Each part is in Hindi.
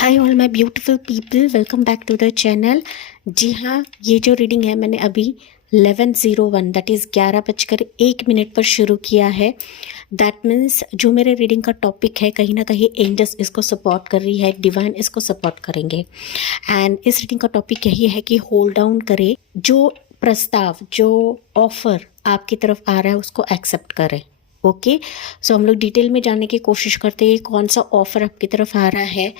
Hi all my beautiful people, welcome back to the channel. जी हाँ, ये जो रीडिंग है मैंने अभी 11:01 दैट इज़ 11:01 पर शुरू किया है। दैट मीन्स जो मेरे रीडिंग का टॉपिक है कहीं ना कहीं एंजल्स इसको सपोर्ट कर रही है, डिवाइन इसको सपोर्ट करेंगे। एंड इस रीडिंग का टॉपिक यही है कि होल्ड डाउन करे, जो प्रस्ताव जो ऑफर आपकी तरफ आ रहा है उसको एक्सेप्ट करें। ओके, सो हम लोग डिटेल में जानने की कोशिश करते हैं कौन सा ऑफर आपकी तरफ आ रहा है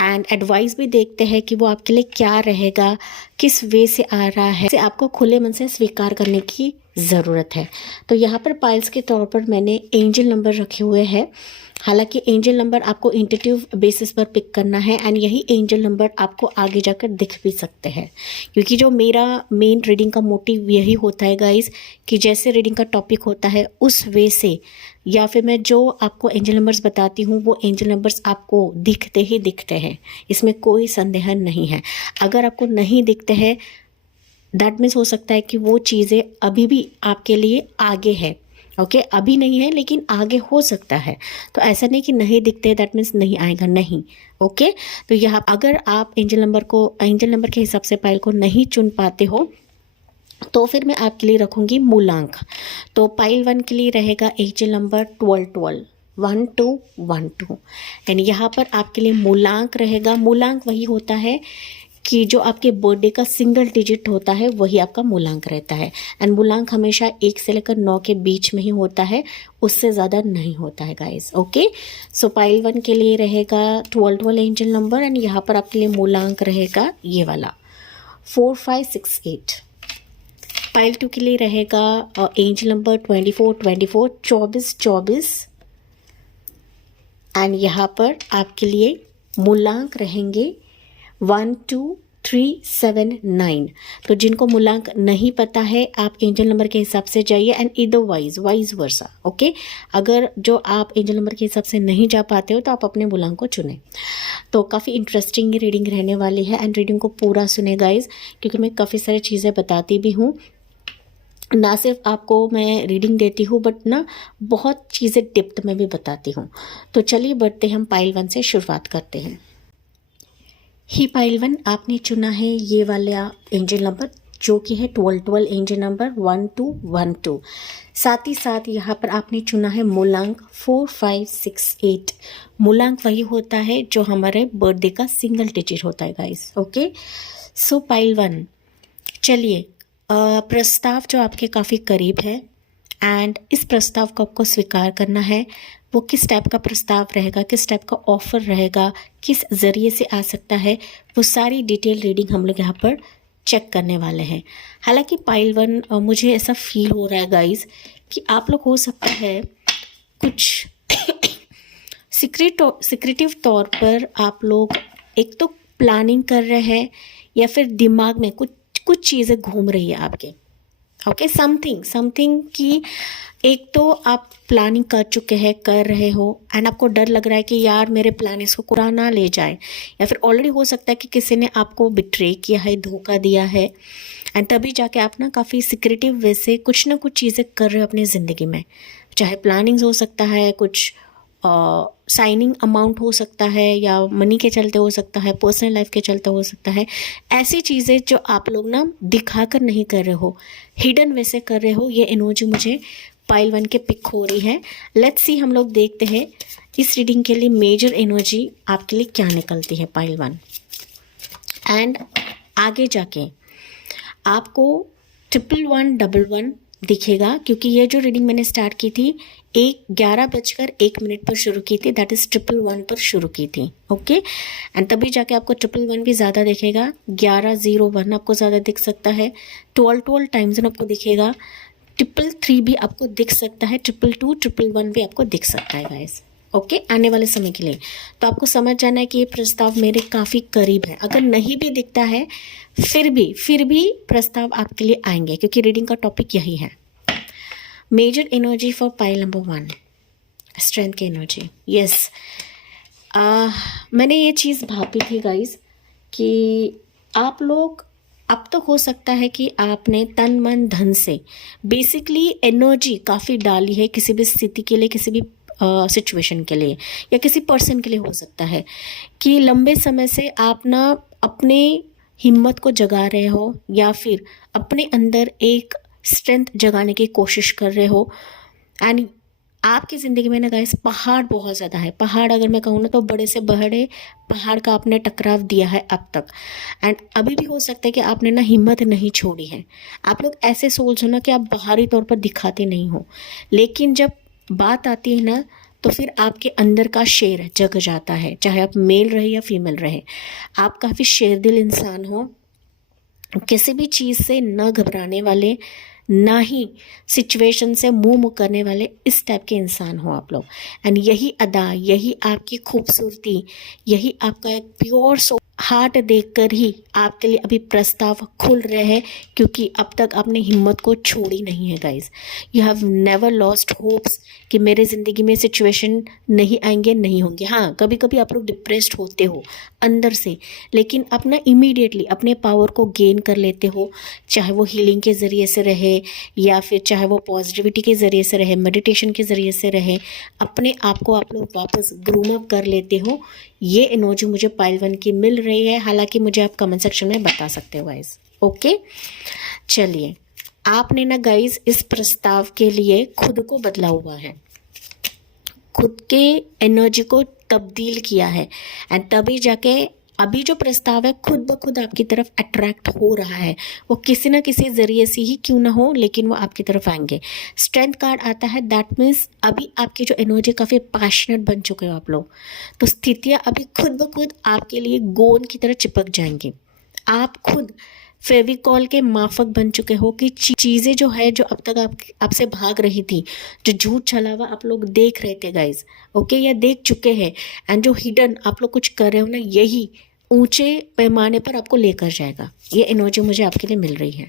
एंड एडवाइस भी देखते हैं कि वो आपके लिए क्या रहेगा, किस वे से आ रहा है, से आपको खुले मन से स्वीकार करने की ज़रूरत है। तो यहाँ पर पाइल्स के तौर पर मैंने एंजल नंबर रखे हुए हैं। हालांकि एंजल नंबर आपको इंट्यूटिव बेसिस पर पिक करना है एंड यही एंजल नंबर आपको आगे जाकर दिख भी सकते हैं, क्योंकि जो मेरा मेन रीडिंग का मोटिव यही होता है गाइस कि जैसे रीडिंग का टॉपिक होता है उस वे से, या फिर मैं जो आपको एंजल नंबर्स बताती हूँ वो एंजल नंबर्स आपको दिखते ही दिखते हैं, इसमें कोई संदेह नहीं है। अगर आपको नहीं दिखते हैं दैट मीन्स हो सकता है कि वो चीज़ें अभी भी आपके लिए आगे है। ओके, अभी नहीं है लेकिन आगे हो सकता है। तो ऐसा नहीं कि नहीं दिखते दैट मीन्स नहीं आएगा, नहीं। ओके, तो यहाँ अगर आप एंजल नंबर के हिसाब से पाइल को नहीं चुन पाते हो तो फिर मैं आपके लिए रखूँगी मूलांक। तो पाइल 1 के लिए रहेगा एंजल नंबर 1212 1212 एंड यहाँ पर आपके लिए मूलांक रहेगा। मूलांक वही होता है कि जो आपके बर्थडे का सिंगल डिजिट होता है वही आपका मूलांक रहता है। एंड मूलांक हमेशा 1 से लेकर 9 के बीच में ही होता है, उससे ज़्यादा नहीं होता है गाइस। ओके, सो पाइल 1 के लिए रहेगा 1212 एंजल नंबर एंड यहाँ पर आपके लिए मूलांक रहेगा ये वाला 4568। पाइल 2 के लिए रहेगा एंजल नंबर 2424 2424 एंड यहाँ पर आपके लिए मूलांक रहेंगे 12379। तो जिनको मूलांक नहीं पता है आप एंजल नंबर के हिसाब से जाइए एंड इधर वाइज वर्सा। ओके, अगर जो आप एंजल नंबर के हिसाब से नहीं जा पाते हो तो आप अपने मूलांक को चुनें। तो काफ़ी इंटरेस्टिंग रीडिंग रहने वाली है एंड रीडिंग को पूरा सुने गाइज, क्योंकि मैं काफ़ी सारी चीज़ें बताती भी हूँ। ना सिर्फ आपको मैं रीडिंग देती हूँ बट ना बहुत चीज़ें डेप्थ में भी बताती हूँ। तो चलिए बढ़ते हम पाइल 1 से शुरुआत करते हैं। ही पाइल 1 आपने चुना है ये वाला एंजल नंबर जो कि है 1212 एंजल नंबर 1212। साथ ही साथ यहाँ पर आपने चुना है मूलांक 4568। मूलांक वही होता है जो हमारे बर्थडे का सिंगल डिजिट होता है गाइस। ओके, सो पाइल 1, चलिए प्रस्ताव जो आपके काफ़ी करीब है एंड इस प्रस्ताव को आपको स्वीकार करना है। वो किस टाइप का प्रस्ताव रहेगा, किस टाइप का ऑफर रहेगा, किस ज़रिए से आ सकता है, वो सारी डिटेल रीडिंग हम लोग यहाँ पर चेक करने वाले हैं। हालांकि पाइल 1 मुझे ऐसा फील हो रहा है गाइस कि आप लोग हो सकता है कुछ सिक्रेटिव तौर पर आप लोग एक तो प्लानिंग कर रहे हैं या फिर दिमाग में कुछ चीज़ें घूम रही है आपके। ओके, समथिंग की एक तो आप प्लानिंग कर चुके हैं, कर रहे हो एंड आपको डर लग रहा है कि यार मेरे प्लान इसको पूरा ना ले जाए, या फिर ऑलरेडी हो सकता है कि किसी ने आपको बिट्रे किया है, धोखा दिया है एंड तभी जाके आप ना काफ़ी सिक्रेटिव वे से कुछ ना कुछ चीज़ें कर रहे हो अपनी ज़िंदगी में। चाहे प्लानिंग्स हो सकता है, कुछ साइनिंग अमाउंट हो सकता है, या मनी के चलते हो सकता है, पर्सनल लाइफ के चलते हो सकता है। ऐसी चीज़ें जो आप लोग ना दिखाकर नहीं कर रहे हो, हिडन वैसे कर रहे हो, ये एनर्जी मुझे पाइल 1 के पिक हो रही है। लेट्स सी, हम लोग देखते हैं इस रीडिंग के लिए मेजर एनर्जी आपके लिए क्या निकलती है पाइल 1 एंड आगे जाके आपको 1111 दिखेगा, क्योंकि ये जो रीडिंग मैंने स्टार्ट की थी 11:01 पर शुरू की थी, दैट इज़ 1111 पर शुरू की थी। ओके, एंड तभी जाके आपको 1111 भी ज़्यादा दिखेगा, 1101 आपको ज़्यादा दिख सकता है, 1212 टाइम्स आपको दिखेगा, 333 भी आपको दिख सकता है, 222 111 भी आपको दिख सकता है गाइस। ओके, आने वाले समय के लिए तो आपको समझ जाना है कि ये प्रस्ताव मेरे काफ़ी करीब है। अगर नहीं भी दिखता है फिर भी प्रस्ताव आपके लिए आएंगे, क्योंकि रीडिंग का टॉपिक यही है। Major energy for pile number 1, strength की एनर्जी। यस, मैंने ये चीज़ भापी थी गाइस कि आप लोग अब तो हो सकता है कि आपने तन मन धन से बेसिकली एनर्जी काफ़ी डाली है किसी भी स्थिति के लिए, किसी भी सिचुएशन के लिए या किसी पर्सन के लिए हो सकता है कि लंबे समय से आप ना अपने हिम्मत को जगा रहे हो या फिर अपने अंदर एक स्ट्रेंथ जगाने की कोशिश कर रहे हो। एंड आपकी ज़िंदगी में ना गाइस पहाड़ बहुत ज़्यादा है। पहाड़ अगर मैं कहूँ ना तो बड़े से बड़े पहाड़ का आपने टकराव दिया है अब तक। एंड अभी भी हो सकता है कि आपने ना हिम्मत नहीं छोड़ी है। आप लोग ऐसे सोल्स हो ना कि आप बाहरी तौर पर दिखाते नहीं हो, लेकिन जब बात आती है ना तो फिर आपके अंदर का शेर जग जाता है, चाहे आप मेल रहे या फीमेल रहे। आप काफ़ी शेरदिल इंसान हो, किसी भी चीज़ से न घबराने वाले, ना ही सिचुएशन से मुंह करने वाले, इस टाइप के इंसान हो आप लोग। एंड यही अदा, यही आपकी खूबसूरती, यही आपका एक प्योर हार्ट देखकर ही आपके लिए अभी प्रस्ताव खुल रहे हैं, क्योंकि अब तक आपने हिम्मत को छोड़ी नहीं है guys. You have never lost hopes कि मेरे ज़िंदगी में सिचुएशन नहीं आएंगे, नहीं होंगे। हाँ, कभी कभी आप लोग डिप्रेस्ड होते हो अंदर से, लेकिन अपना इमीडिएटली अपने पावर को गेन कर लेते हो, चाहे वो हीलिंग के ज़रिए से रहे या फिर चाहे वो पॉजिटिविटी के ज़रिए से रहे, मेडिटेशन के ज़रिए से रहे, अपने आप को आप लोग वापस ग्रूम अप कर लेते हो। ये एनर्जी मुझे पाइल 1 की मिल रही है, हालांकि मुझे आप कमेंट सेक्शन में बता सकते हो गाइस। ओके, चलिए, आपने ना गाइस इस प्रस्ताव के लिए खुद को बदला हुआ है, खुद के एनर्जी को तब्दील किया है, एंड तभी जाके अभी जो प्रस्ताव है खुद ब खुद आपकी तरफ अट्रैक्ट हो रहा है। वो किसी ना किसी ज़रिए से ही क्यों ना हो, लेकिन वो आपकी तरफ आएंगे। स्ट्रेंथ कार्ड आता है, दैट मीन्स अभी आपकी जो एनर्जी काफ़ी पैशनेट बन चुके हो आप लोग, तो स्थितियाँ अभी खुद ब खुद आपके लिए गोंद की तरह चिपक जाएंगी। आप खुद फेविकॉल के माफक बन चुके हो कि चीज़ें जो है, जो अब तक आपसे भाग रही थी, जो झूठ छलावा आप लोग देख रहे थे गाइज, ओके, या देख चुके हैं, एंड जो हिडन आप लोग कुछ कर रहे हो ना, यही ऊंचे पैमाने पर आपको लेकर जाएगा। ये एनर्जी मुझे आपके लिए मिल रही है।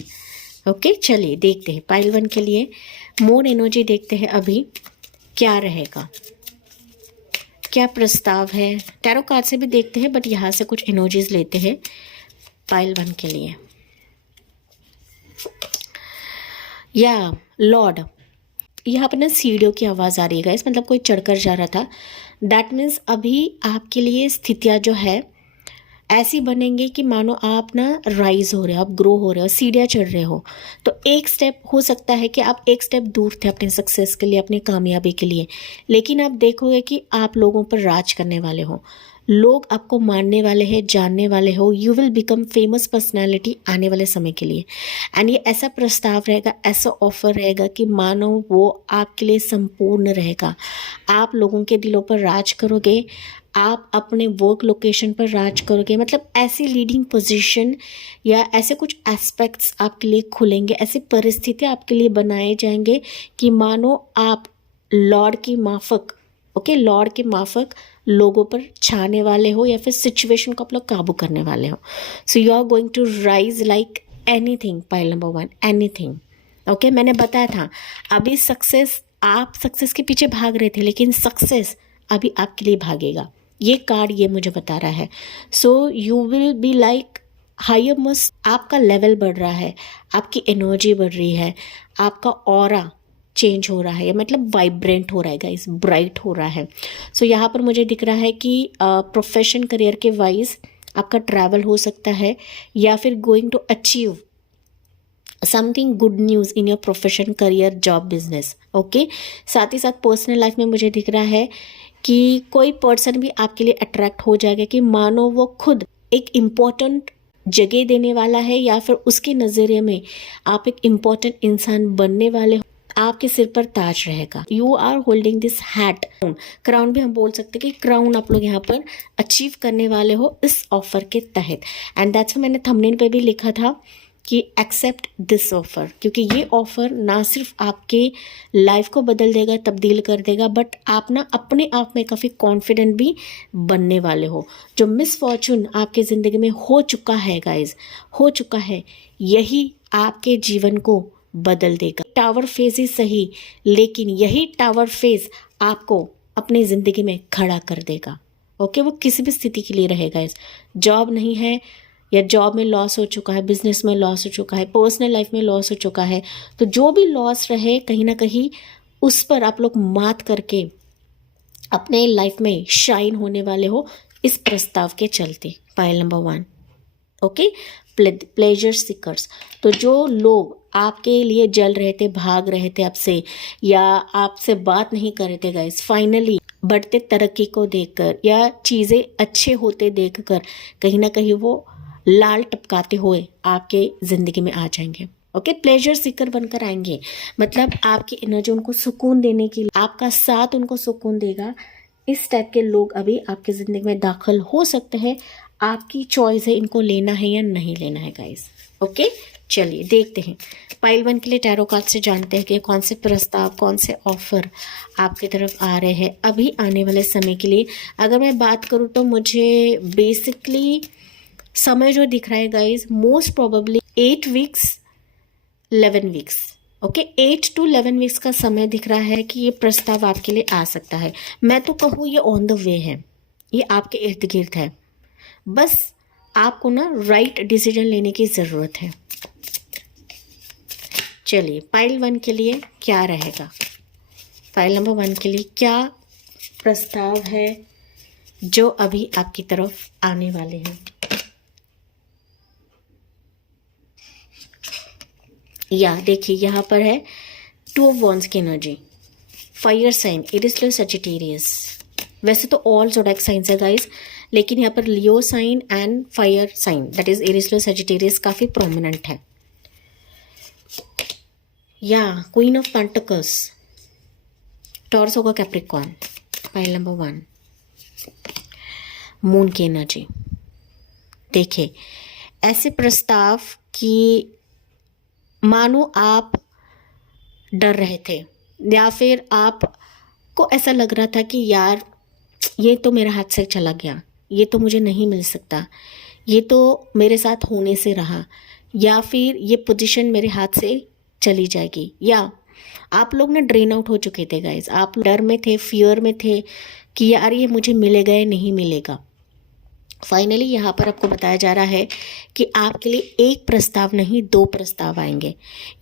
ओके, चलिए देखते हैं पाइल 1 के लिए मोर एनर्जी, देखते हैं अभी क्या रहेगा, क्या प्रस्ताव है। टैरो कार्ड से भी देखते हैं, बट यहाँ से कुछ एनर्जीज लेते हैं पाइल 1 के लिए। या लॉर्ड, यहाँ पर ना सीढ़ियों की आवाज़ आ रही है गाइस, मतलब कोई चढ़कर जा रहा था। दैट मीन्स अभी आपके लिए स्थितियाँ जो है ऐसी बनेंगे कि मानो आप ना राइज हो रहे हो, आप ग्रो हो रहे हो, सीढ़ियाँ चढ़ रहे हो। तो एक स्टेप हो सकता है कि आप एक स्टेप दूर थे अपने सक्सेस के लिए, अपनी कामयाबी के लिए, लेकिन आप देखोगे कि आप लोगों पर राज करने वाले हो, लोग आपको मानने वाले हैं, जानने वाले हो। You will become famous personality आने वाले समय के लिए। एंड ये ऐसा प्रस्ताव रहेगा, ऐसा ऑफर रहेगा कि मानो वो आपके लिए संपूर्ण रहेगा। आप लोगों के दिलों पर राज करोगे, आप अपने वर्क लोकेशन पर राज करोगे, मतलब ऐसी लीडिंग पोजीशन या ऐसे कुछ एस्पेक्ट्स आपके लिए खुलेंगे, ऐसी परिस्थितियाँ आपके लिए बनाए जाएंगे कि मानो आप लॉर्ड की माफक, ओके, लॉर्ड के माफक लोगों पर छाने वाले हो या फिर सिचुएशन को आप लोग काबू करने वाले हो। So you are going to rise like anything, pile number 1, anything. Okay, मैंने बताया था अभी सक्सेस, आप सक्सेस के पीछे भाग रहे थे, लेकिन सक्सेस अभी आपके लिए भागेगा। ये कार्ड ये मुझे बता रहा है। So you will be like higher must, आपका लेवल बढ़ रहा है, आपकी एनर्जी बढ़ रही है, आपका ऑरा चेंज हो रहा है, मतलब वाइब्रेंट हो रहा है गाइस, ब्राइट हो रहा है। सो यहाँ पर मुझे दिख रहा है कि प्रोफेशन करियर के वाइज आपका ट्रैवल हो सकता है, या फिर going to achieve something good news in your profession, career, job, business. Okay, साथ ही साथ पर्सनल लाइफ में मुझे दिख रहा है कि कोई पर्सन भी आपके लिए अट्रैक्ट हो जाएगा कि मानो वो खुद एक इम्पॉर्टेंट जगह देने वाला है, या फिर उसके नज़रिए में आप एक इम्पॉर्टेंट इंसान बनने वाले हो। आपके सिर पर ताज रहेगा। You are holding this hat, crown भी हम बोल सकते हैं कि क्राउन आप लोग यहाँ पर अचीव करने वाले हो इस ऑफर के तहत। एंड दैट्स मैंने थंबनेल पे भी लिखा था कि एक्सेप्ट दिस ऑफर, क्योंकि ये ऑफर ना सिर्फ आपके लाइफ को बदल देगा, तब्दील कर देगा, बट आप ना अपने आप में काफ़ी कॉन्फिडेंट भी बनने वाले हो। जो मिस फॉर्चून आपके ज़िंदगी में हो चुका है गाइज, हो चुका है, यही आपके जीवन को बदल देगा। टावर फेज ही सही, लेकिन यही टावर फेज आपको अपनी ज़िंदगी में खड़ा कर देगा। ओके, वो किसी भी स्थिति के लिए रहेगा। इस जॉब नहीं है, या जॉब में लॉस हो चुका है, बिजनेस में लॉस हो चुका है, पर्सनल लाइफ में लॉस हो चुका है, तो जो भी लॉस रहे, कहीं ना कहीं उस पर आप लोग मात करके अपने लाइफ में शाइन होने वाले हो इस प्रस्ताव के चलते। Pile number 1, okay. Pleasure seekers, तो जो लोग आपके लिए जल रहे थे, भाग रहे थे आपसे, या आपसे बात नहीं कर रहे थे गाइस, फाइनली बढ़ते तरक्की को देखकर या चीज़ें अच्छे होते देखकर कहीं ना कहीं वो लाल टपकाते हुए आपके ज़िंदगी में आ जाएंगे। ओके, प्लेजर सीकर बनकर आएंगे, मतलब आपकी एनर्जी उनको सुकून देने के लिए, आपका साथ उनको सुकून देगा। इस टाइप के लोग अभी आपकी ज़िंदगी में दाखिल हो सकते हैं। आपकी चॉइस है इनको लेना है या नहीं लेना है गाइस। ओके, चलिए देखते हैं पाइल 1 के लिए टैरो कार्ड से जानते हैं कि कौन से प्रस्ताव, कौन से ऑफर आपकी तरफ आ रहे हैं अभी आने वाले समय के लिए। अगर मैं बात करूँ तो मुझे बेसिकली समय जो दिख रहा है guys, most probably 8 weeks 11 weeks, okay, 8 to 11 weeks का समय दिख रहा है कि ये प्रस्ताव आपके लिए आ सकता है। मैं तो कहूँ ये ऑन द वे है, ये आपके इर्द गिर्द है, बस आपको ना राइट डिसीजन लेने की ज़रूरत है। चलिए पाइल 1 के लिए क्या रहेगा, पाइल नंबर 1 के लिए क्या प्रस्ताव है जो अभी आपकी तरफ आने वाले हैं। या देखिए यहाँ पर है 2 ऑफ वॉन्ड्स की energy, fire sign, Aries Leo Sagittarius. वैसे तो ऑल ज़ोडिएक साइंस है गाइस, लेकिन यहाँ पर Leo sign and fire sign that is Aries Leo Sagittarius काफ़ी प्रोमिनेंट है। या क्वीन ऑफ पेंटिकल्स, टॉरस होगा कैप्रिकॉर्न। पाइल नंबर 1 मून की एनर्जी। देखिए ऐसे प्रस्ताव कि मानो आप डर रहे थे या फिर आपको ऐसा लग रहा था कि यार ये तो मेरे हाथ से चला गया, ये तो मुझे नहीं मिल सकता, ये तो मेरे साथ होने से रहा, या फिर ये पोजीशन मेरे हाथ से चली जाएगी, या आप लोग ना ड्रेन आउट हो चुके थे गाइस, आप डर में थे, फियर में थे कि यार ये मुझे मिलेगा या नहीं मिलेगा। फाइनली यहाँ पर आपको बताया जा रहा है कि आपके लिए एक प्रस्ताव नहीं 2 प्रस्ताव आएंगे।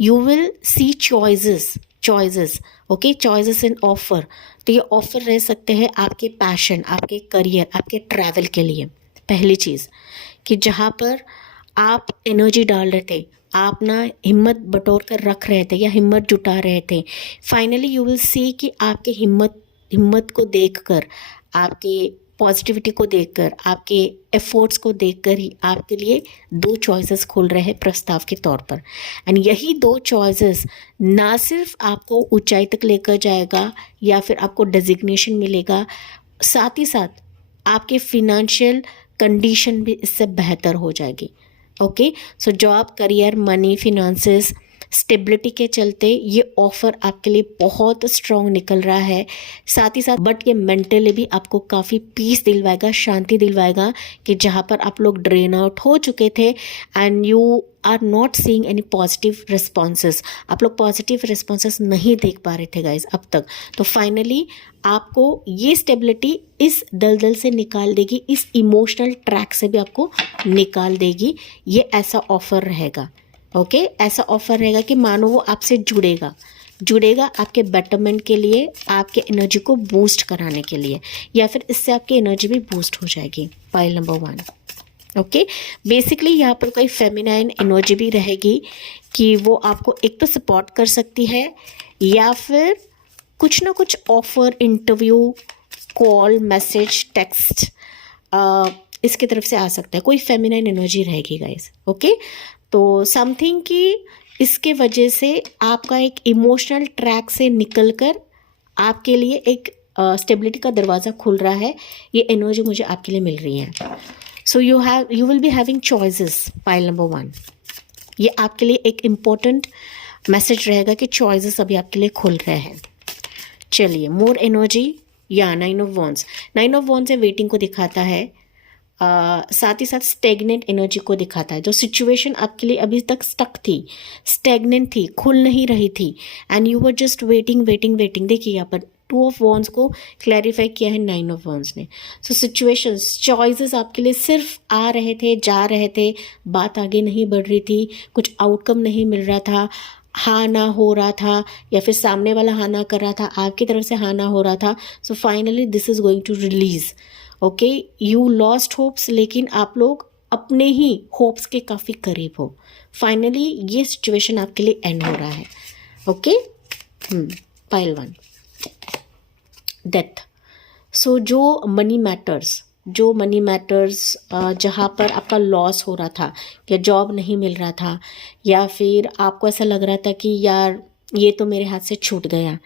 You will see choices, okay, choices in offer. तो ये ऑफर रह सकते हैं आपके पैशन, आपके करियर, आपके ट्रैवल के लिए। पहली चीज़ कि जहाँ पर आप एनर्जी डाल रहे थे, आप ना हिम्मत बटोर कर रख रहे थे या हिम्मत जुटा रहे थे, फाइनली यू विल सी कि आपके हिम्मत को देखकर, आपके पॉजिटिविटी को देखकर, आपके एफर्ट्स को देखकर ही आपके लिए 2 चॉइसेस खुल रहे हैं प्रस्ताव के तौर पर। एंड यही 2 चॉइसेस ना सिर्फ आपको ऊंचाई तक लेकर जाएगा या फिर आपको डेजिग्नेशन मिलेगा, साथ ही साथ आपके फिनेंशियल कंडीशन भी इससे बेहतर हो जाएगी। Okay, so job, career, money, finances, stability के चलते ये ऑफ़र आपके लिए बहुत स्ट्रॉन्ग निकल रहा है। साथ ही साथ बट ये मेंटली भी आपको काफ़ी पीस दिलवाएगा, शांति दिलवाएगा कि जहाँ पर आप लोग ड्रेन आउट हो चुके थे and you are not seeing any positive responses, आप लोग पॉजिटिव रिस्पॉन्सेस नहीं देख पा रहे थे गाइज अब तक, तो फाइनली आपको ये स्टेबिलिटी इस दलदल से निकाल देगी, इस इमोशनल ट्रैक से भी आपको निकाल देगी। ये ऐसा ऑफ़र रहेगा, ओके, ऐसा ऑफर रहेगा कि मानो वो आपसे जुड़ेगा आपके बेटरमेंट के लिए, आपके एनर्जी को बूस्ट कराने के लिए, या फिर इससे आपकी एनर्जी भी बूस्ट हो जाएगी। पाइल नंबर 1, ओके, बेसिकली यहाँ पर कोई फेमिनाइन एनर्जी भी रहेगी कि वो आपको एक तो सपोर्ट कर सकती है या फिर कुछ ना कुछ offer, interview, call, message, text इसकी तरफ से आ सकता है। कोई फेमिनाइन एनर्जी रहेगी गाइस, ओके। तो समथिंग कि इसके वजह से आपका एक इमोशनल ट्रैक से निकलकर आपके लिए एक स्टेबिलिटी का दरवाज़ा खुल रहा है। ये एनर्जी मुझे आपके लिए मिल रही है। So you will be having choices. Pile number 1, ये आपके लिए एक इम्पोर्टेंट मैसेज रहेगा कि चॉइसेस अभी आपके लिए खुल रहे हैं। चलिए मोर एनर्जी, या 9 of wands. 9 of wands waiting को दिखाता है, साथ ही साथ स्टेगनेंट एनर्जी को दिखाता है। जो सिचुएशन आपके लिए अभी तक स्टक थी, स्टेगनेंट थी, खुल नहीं रही थी and you were just waiting. देखिए यहाँ पर 2 ऑफ वॉन्ड्स को क्लैरिफाई किया है 9 ऑफ वॉन्ड्स ने। सो सिचुएशंस, चॉइसेस आपके लिए सिर्फ आ रहे थे, जा रहे थे, बात आगे नहीं बढ़ रही थी, कुछ आउटकम नहीं मिल रहा था, हाँ ना हो रहा था, या फिर सामने वाला हाँ ना कर रहा था, आपकी तरफ से हाँ ना हो रहा था. So finally this is going to release. Okay, you lost hopes, लेकिन आप लोग अपने ही होप्स के काफ़ी करीब हो. फाइनली ये सिचुएशन आपके लिए एंड हो रहा है. Okay, pile 1, death. सो जो मनी मैटर्स जहाँ पर आपका लॉस हो रहा था, या जॉब नहीं मिल रहा था, या फिर आपको ऐसा लग रहा था कि यार ये तो मेरे हाथ से छूट गया,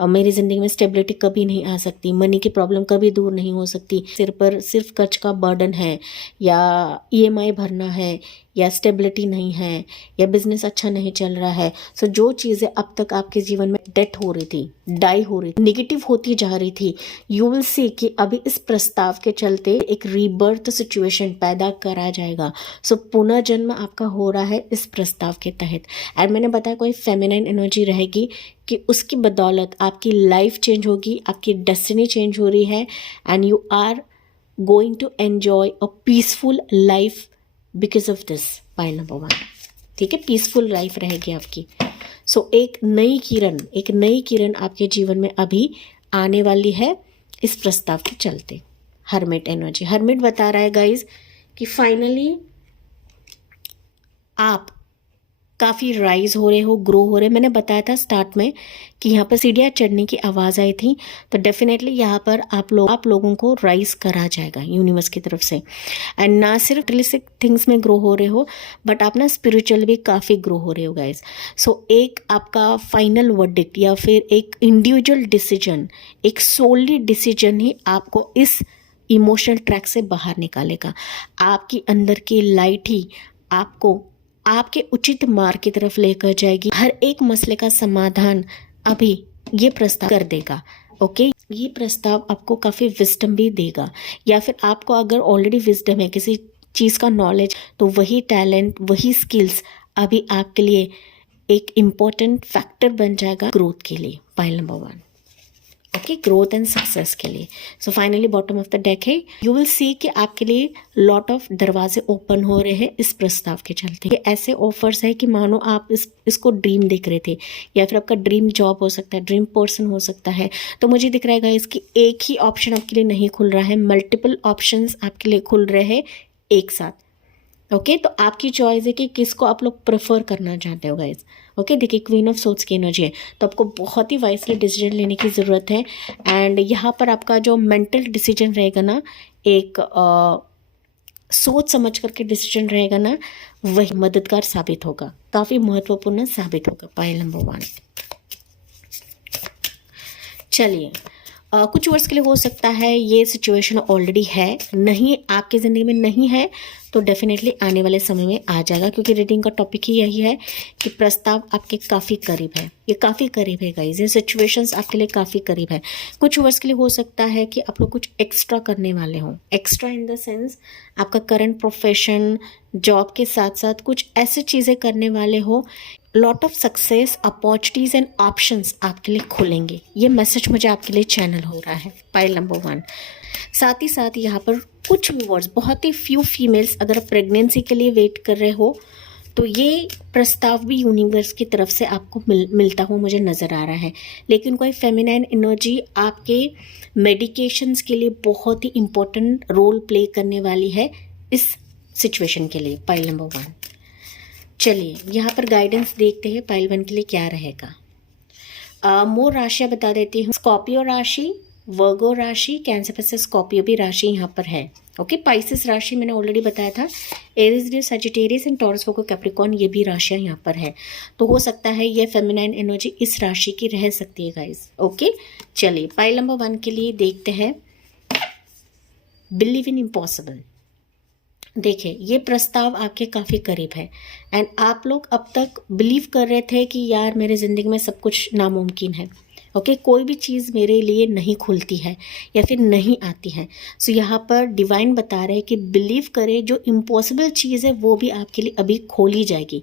मेरी ज़िंदगी में स्टेबिलिटी कभी नहीं आ सकती, मनी की प्रॉब्लम कभी दूर नहीं हो सकती, सिर पर सिर्फ कर्ज का बर्डन है, या ईएमआई भरना है, या स्टेबिलिटी नहीं है, या बिजनेस अच्छा नहीं चल रहा है. सो जो चीज़ें अब तक आपके जीवन में डेथ हो रही थी, डाई हो रही थी, निगेटिव होती जा रही थी, यू विल सी कि अभी इस प्रस्ताव के चलते एक रीबर्थ सिचुएशन पैदा करा जाएगा. सो पुनर्जन्म आपका हो रहा है इस प्रस्ताव के तहत. एंड मैंने बताया कोई फेमिनाइन एनर्जी रहेगी कि उसकी बदौलत आपकी लाइफ चेंज होगी, आपकी डेस्टिनी चेंज हो रही है, and you are going to enjoy a peaceful life because of this. Point number 1, ठीक है, पीसफुल लाइफ रहेगी आपकी. सो एक नई किरण आपके जीवन में अभी आने वाली है इस प्रस्ताव के चलते. हर्मिट एनर्जी, हर्मिट बता रहा है गाइज कि फाइनली आप काफ़ी राइज हो रहे हो, ग्रो हो रहे. मैंने बताया था स्टार्ट में कि यहाँ पर सीढ़ियाँ चढ़ने की आवाज़ आई थी, तो डेफिनेटली यहाँ पर आप लोगों को राइज करा जाएगा यूनिवर्स की तरफ से. एंड ना सिर्फ रियलिस्टिक थिंग्स में ग्रो हो रहे हो, बट आप ना स्पिरिचुअल भी काफ़ी ग्रो हो रहे हो गाइज. सो एक आपका फाइनल वर्डिक्ट या फिर एक इंडिविजुअल डिसीजन, एक सोली डिसीजन ही आपको इस इमोशनल ट्रैक से बाहर निकालेगा. आपकी अंदर की लाइट ही आपको आपके उचित मार्ग की तरफ लेकर जाएगी. हर एक मसले का समाधान अभी ये प्रस्ताव कर देगा. ओके, ये प्रस्ताव आपको काफ़ी विजडम भी देगा, या फिर आपको अगर ऑलरेडी विजडम है, किसी चीज़ का नॉलेज, तो वही टैलेंट, वही स्किल्स अभी आपके लिए एक इम्पॉर्टेंट फैक्टर बन जाएगा ग्रोथ के लिए. Point number 1, okay, growth and success के लिए. So finally bottom of the deck है, यू विल सी कि आपके लिए लॉट ऑफ दरवाजे ओपन हो रहे हैं इस प्रस्ताव के चलते. ये ऐसे ऑफर्स है कि मानो आप इसको ड्रीम देख रहे थे, या फिर आपका ड्रीम जॉब हो सकता है, ड्रीम पर्सन हो सकता है. तो मुझे दिख रहा है इसकी एक ही ऑप्शन आपके लिए नहीं खुल रहा है, मल्टीपल ऑप्शंस आपके लिए खुल रहे हैं एक साथ. ओके, तो आपकी चॉइस है कि किसको आप लोग प्रेफर करना चाहते हो गाइज. ओके, देखिए क्वीन ऑफ सोर्ड्स की एनर्जी है, तो आपको बहुत ही वाइसली डिसीजन लेने की ज़रूरत है. एंड यहाँ पर आपका जो मेंटल डिसीजन रहेगा ना, एक सोच समझ करके डिसीजन रहेगा ना, वही मददगार साबित होगा, काफ़ी महत्वपूर्ण साबित होगा. Point number 1. चलिए, कुछ वर्ष के लिए हो सकता है ये सिचुएशन ऑलरेडी है, नहीं आपकी ज़िंदगी में नहीं है, तो डेफिनेटली आने वाले समय में आ जाएगा, क्योंकि रीडिंग का टॉपिक ही यही है कि प्रस्ताव आपके काफ़ी करीब है. ये काफ़ी करीब है गाइस, ये सिचुएशंस आपके लिए काफ़ी करीब है. कुछ वर्ष के लिए हो सकता है कि आप लोग कुछ एक्स्ट्रा करने वाले हों. एक्स्ट्रा इन द सेंस आपका करंट प्रोफेशन, जॉब के साथ साथ कुछ ऐसी चीज़ें करने वाले हो. Lot of success, opportunities and options आपके लिए खुलेंगे. ये मैसेज मुझे आपके लिए चैनल हो रहा है. Pile number 1. साथ ही साथ यहाँ पर कुछ व्यूअर्स, बहुत ही फ्यू फीमेल्स, अगर आप प्रेगनेंसी के लिए वेट कर रहे हो, तो ये प्रस्ताव भी यूनिवर्स की तरफ से आपको मिलता हुआ मुझे नज़र आ रहा है. लेकिन कोई फेमिनाइन एनर्जी आपके मेडिकेशंस के लिए बहुत ही इम्पोर्टेंट रोल प्ले करने वाली है इस सिचुएशन के लिए. Pile number 1. चलिए यहाँ पर गाइडेंस देखते हैं पाइल 1 के लिए क्या रहेगा. मोर राशियाँ बता देती हूँ. स्कॉर्पियो राशि, वर्गो राशि, कैंसर पर से स्कॉर्पियो भी राशि यहाँ पर है. ओके, पाइसेस राशि मैंने ऑलरेडी बताया था. Aries, due, Sagittarius and taurus, Virgo, Capricorn, ये भी राशियाँ यहाँ पर है. तो हो सकता है ये फेमिनाइन एनर्जी इस राशि की रह सकती है गाइस. ओके, चलिए पाइल नंबर 1 के लिए देखते हैं. Believe in impossible. देखिए ये प्रस्ताव आपके काफ़ी करीब है, एंड आप लोग अब तक बिलीव कर रहे थे कि यार मेरे ज़िंदगी में सब कुछ नामुमकिन है. ओके, कोई भी चीज़ मेरे लिए नहीं खुलती है या फिर नहीं आती है. सो यहाँ पर डिवाइन बता रहे हैं कि बिलीव करें, जो इम्पॉसिबल चीज़ है वो भी आपके लिए अभी खोली जाएगी.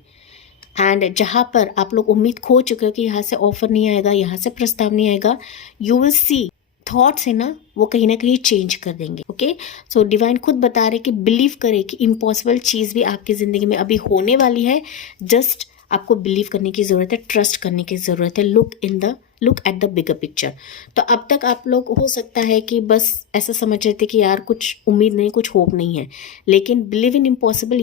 एंड जहाँ पर आप लोग उम्मीद खो चुके हो कि यहाँ से ऑफर नहीं आएगा, यहाँ से प्रस्ताव नहीं आएगा, यू विल सी थॉट्स है ना, वो कहीं ना कहीं चेंज कर देंगे. ओके, सो डिवाइन खुद बता रहे कि बिलीव करें कि इम्पॉसिबल चीज़ भी आपकी ज़िंदगी में अभी होने वाली है. जस्ट आपको बिलीव करने की ज़रूरत है, ट्रस्ट करने की ज़रूरत है, look at the bigger picture. तो अब तक आप लोग हो सकता है कि बस ऐसा समझ रहे थे कि यार कुछ उम्मीद नहीं, कुछ होप नहीं है, लेकिन बिलीव इन इम्पॉसिबल,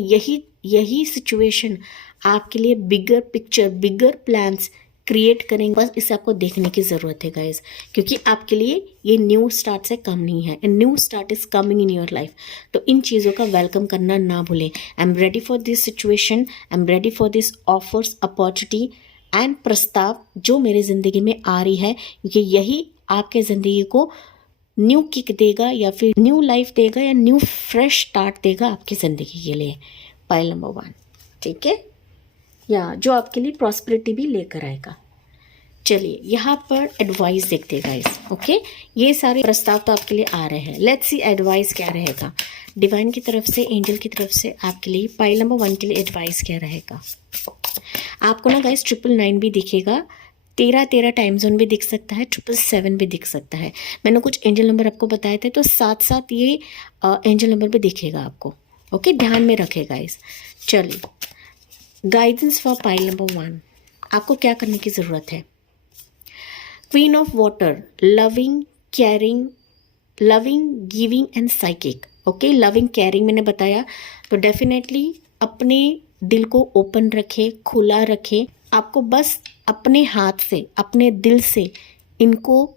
यही सिचुएशन आपके लिए बिगर पिक्चर, बिगर प्लान्स क्रिएट करेंगे। बस इसे आपको देखने की ज़रूरत है गाइज, क्योंकि आपके लिए ये न्यू स्टार्ट से कम नहीं है, new start is coming in your life. तो इन चीज़ों का वेलकम करना ना भूलें। I am ready for this situation, I am ready for this offers, opportunity and प्रस्ताव जो मेरी ज़िंदगी में आ रही है, क्योंकि यही आपके ज़िंदगी को न्यू किक देगा या फिर न्यू लाइफ देगा या न्यू फ्रेश स्टार्ट देगा आपकी ज़िंदगी के लिए। पाइल नंबर 1, ठीक है, या जो आपके लिए प्रॉस्पेरिटी भी लेकर आएगा। चलिए यहाँ पर एडवाइस देखते गाइस। ओके, ये सारे प्रस्ताव तो आपके लिए आ रहे हैं। लेट्स सी एडवाइस क्या रहेगा डिवाइन की तरफ से, एंजल की तरफ से आपके लिए। पाइल नंबर 1 के लिए एडवाइस क्या रहेगा? आपको ना गाइस 999 भी दिखेगा, 13 टाइम जोन भी दिख सकता है, 777 भी दिख सकता है। मैंने कुछ एंजल नंबर आपको बताए थे, तो साथ साथ ये एंजल नंबर भी दिखेगा आपको। ओके, ध्यान में रखें गाइस। चलिए, गाइडेंस फॉर पाइल नंबर 1, आपको क्या करने की ज़रूरत है? Queen of water, loving, caring, loving, giving and psychic. Okay, loving, caring मैंने बताया, तो डेफिनेटली अपने दिल को ओपन रखें, खुला रखें। आपको बस अपने हाथ से, अपने दिल से इनको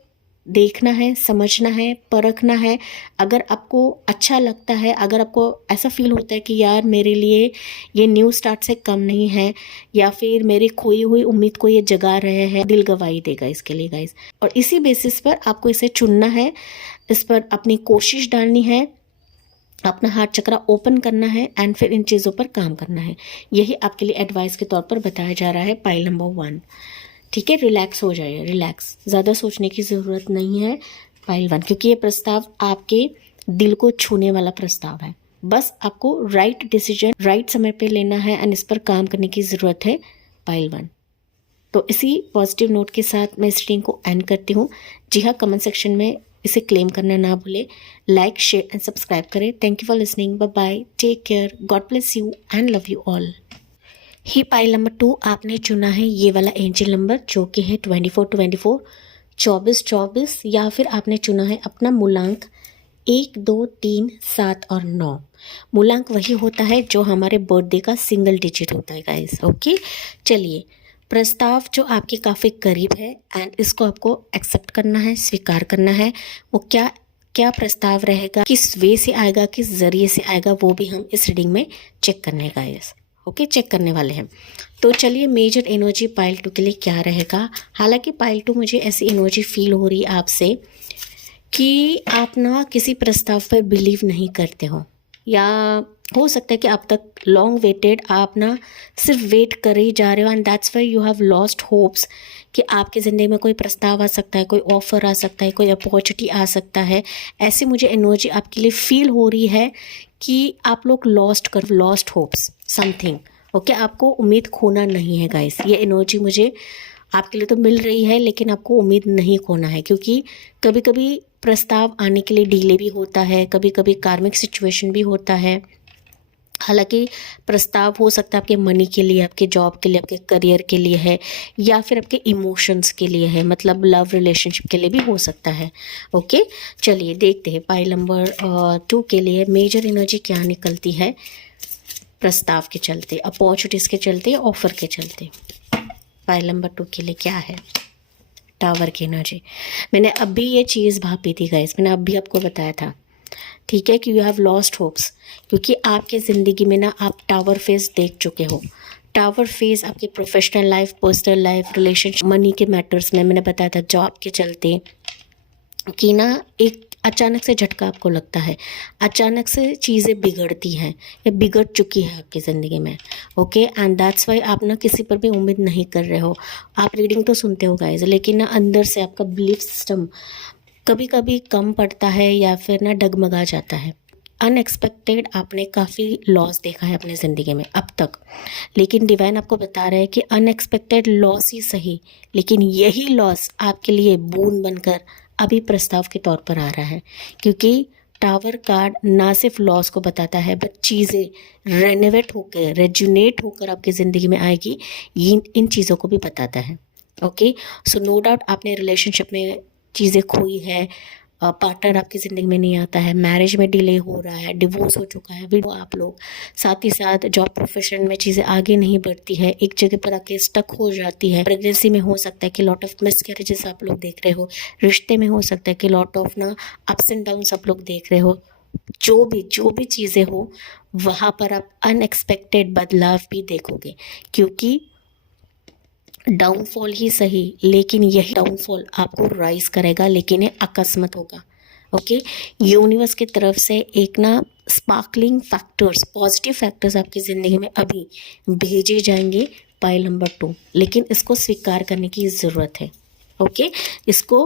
देखना है, समझना है, परखना है। अगर आपको अच्छा लगता है, अगर आपको ऐसा फील होता है कि यार मेरे लिए ये न्यू स्टार्ट से कम नहीं है, या फिर मेरी खोई हुई उम्मीद को ये जगा रहे हैं, दिल गवाही देगा इसके लिए गाइस। और इसी बेसिस पर आपको इसे चुनना है, इस पर अपनी कोशिश डालनी है, अपना हार्ट चक्रा ओपन करना है एंड फिर इन चीज़ों पर काम करना है। यही आपके लिए एडवाइस के तौर पर बताया जा रहा है पाइल नंबर 1। ठीक है, रिलैक्स हो जाइए, रिलैक्स, ज़्यादा सोचने की ज़रूरत नहीं है पाइल 1, क्योंकि ये प्रस्ताव आपके दिल को छूने वाला प्रस्ताव है। बस आपको राइट डिसीजन राइट समय पे लेना है एंड इस पर काम करने की ज़रूरत है पाइल 1। तो इसी पॉजिटिव नोट के साथ मैं इस रीडिंग को एंड करती हूँ। जी हाँ, कमेंट सेक्शन में इसे क्लेम करना ना भूले, लाइक, शेयर एंड सब्सक्राइब करें। Thank you for listening, bye bye, take care, God bless you and love you all. ही पाइल नंबर 2 आपने चुना है ये वाला एंजल नंबर जो कि है 2424, 2424, या फिर आपने चुना है अपना मूलांक 1, 2, 3, 7 और 9। मूलांक वही होता है जो हमारे बर्थडे का सिंगल डिजिट होता है गाइस। ओके, चलिए, प्रस्ताव जो आपके काफ़ी करीब है एंड इसको आपको एक्सेप्ट करना है, स्वीकार करना है। वो क्या प्रस्ताव रहेगा, किस वे से आएगा, किस ज़रिए से आएगा, वो भी हम इस रीडिंग में चेक करने का है। ओके, चेक करने वाले हैं। तो चलिए, मेजर एनर्जी पाइल 2 के लिए क्या रहेगा? हालांकि पाइल 2 मुझे ऐसी एनर्जी फील हो रही है आपसे कि आप ना किसी प्रस्ताव पर बिलीव नहीं करते हो, या हो सकता है कि आप तक लॉन्ग वेटेड, आप ना सिर्फ वेट कर ही जा रहे हो and that's why you have lost hopes कि आपकी ज़िंदगी में कोई प्रस्ताव आ सकता है, कोई ऑफ़र आ सकता है, कोई अपॉर्चुनिटी आ सकता है। ऐसी मुझे एनर्जी आपके लिए फील हो रही है कि आप लोग लॉस्ट होप्स समथिंग। ओके, आपको उम्मीद खोना नहीं है गाइस। ये एनर्जी मुझे आपके लिए तो मिल रही है, लेकिन आपको उम्मीद नहीं खोना है, क्योंकि कभी कभी प्रस्ताव आने के लिए डिले भी होता है, कभी कभी कार्मिक सिचुएशन भी होता है। हालांकि प्रस्ताव हो सकता है आपके मनी के लिए, आपके जॉब के लिए, आपके करियर के लिए है, या फिर आपके इमोशंस के लिए है, मतलब लव रिलेशनशिप के लिए भी हो सकता है। ओके, चलिए देखते हैं पाइल नंबर 2 के लिए मेजर एनर्जी क्या निकलती है प्रस्ताव के चलते, अपॉर्चुनिटीज़ के चलते, ऑफर के चलते। पाइल नंबर 2 के लिए क्या है? टावर की एनर्जी। मैंने अभी ये चीज़ भापी थी गाइस, मैंने अभी आपको बताया था, ठीक है, कि यू हैव लॉस्ट होप्स, क्योंकि आपके ज़िंदगी में ना आप टावर फेज देख चुके हो। टावर फेज आपकी professional life, personal life, relationship, money के मैटर्स में मैंने बताया था, जॉब के चलते, कि ना एक अचानक से झटका आपको लगता है, अचानक से चीज़ें बिगड़ती हैं या बिगड़ चुकी है आपकी ज़िंदगी में। ओके, एंड दैट्स वाई आप ना किसी पर भी उम्मीद नहीं कर रहे हो। आप रीडिंग तो सुनते हो गाइस, लेकिन ना अंदर से आपका बिलीफ सिस्टम कभी कभी कम पड़ता है या फिर ना डगमगा जाता है। अनएक्सपेक्टेड आपने काफ़ी लॉस देखा है अपनी ज़िंदगी में अब तक, लेकिन डिवाइन आपको बता रहा है कि अनएक्सपेक्टेड लॉस ही सही, लेकिन यही लॉस आपके लिए बून बनकर अभी प्रस्ताव के तौर पर आ रहा है, क्योंकि टावर कार्ड ना सिर्फ लॉस को बताता है बट चीज़ें रेनोवेट होकर रेजुनेट होकर आपकी ज़िंदगी में आएगी, ये इन चीज़ों को भी बताता है। ओके, सो नो डाउट आपने रिलेशनशिप में चीज़ें खोई है, पार्टनर आपकी ज़िंदगी में नहीं आता है, मैरिज में डिले हो रहा है, डिवोर्स हो चुका है विडो आप लोग, साथ ही साथ जॉब प्रोफेशन में चीज़ें आगे नहीं बढ़ती है, एक जगह पर आके स्टक हो जाती है। प्रेगनेंसी में हो सकता है कि लॉट ऑफ मिसकैरेजेस आप लोग देख रहे हो, रिश्ते में हो सकता है कि लॉट ऑफ ना अप्स एंड डाउन्स आप लोग देख रहे हो। जो भी चीज़ें हो वहाँ पर आप अनएक्सपेक्टेड बदलाव भी देखोगे, क्योंकि डाउनफॉल ही सही लेकिन यही डाउनफॉल आपको राइज करेगा, लेकिन ये अकस्मात होगा। ओके, यूनिवर्स की तरफ से एक ना स्पार्कलिंग फैक्टर्स, पॉजिटिव फैक्टर्स आपकी ज़िंदगी में अभी भेजे जाएंगे पाइल नंबर 2, लेकिन इसको स्वीकार करने की ज़रूरत है। ओके, इसको